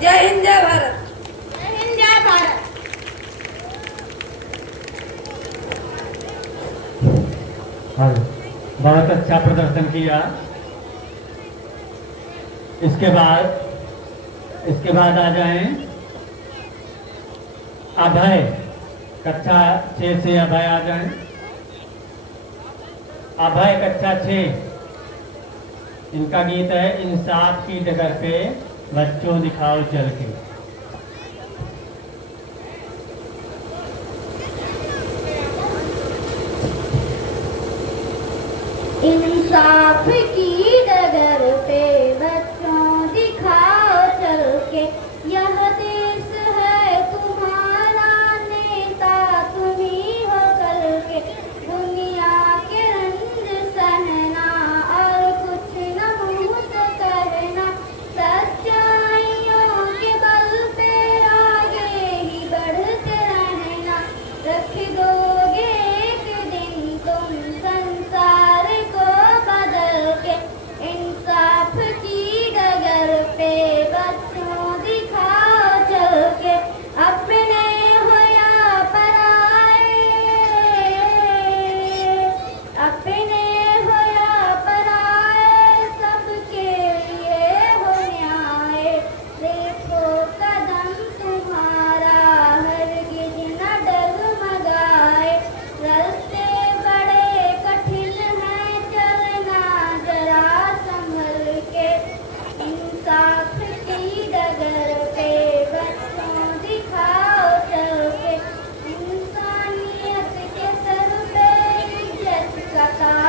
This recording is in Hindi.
जय हिंद जय भारत। जय हिंद जय भारत। हाँ, बहुत अच्छा प्रदर्शन किया। इसके बाद आ जाएं अभय, कक्षा 6 से अभय आ जाएं। अभय कक्षा 6, इनका गीत है इंसाफ की डगर पे बच्चों दिखाओ चल के। इंसाफ की डगर पे बच्चों दिखाओ चल के, यह देश है तुम्हारा, नेता तुम्ही हो कल के। दुनिया के रंज सहना और कुछ न मुँह से कहना, सच्चाइयों के बल पे आगे ही बढ़ते रहना। रख दोगे एक दिन तुम संसार को बदल के, इंसाफ की डगर पे बच्चों दिखाओ चल के। अपने हो या पराए, अपने हो या पराए, सबके लिए हो न्याय। देखो कदम तुम्हारा हरगिज न डगमगाए, रास्ते बड़े कठिन हैं चलना जरा संभल के। इंसाफ की डगर पे बच्चों दिखाओ चल के, इंसानियत के सर पे इज्जत का ताज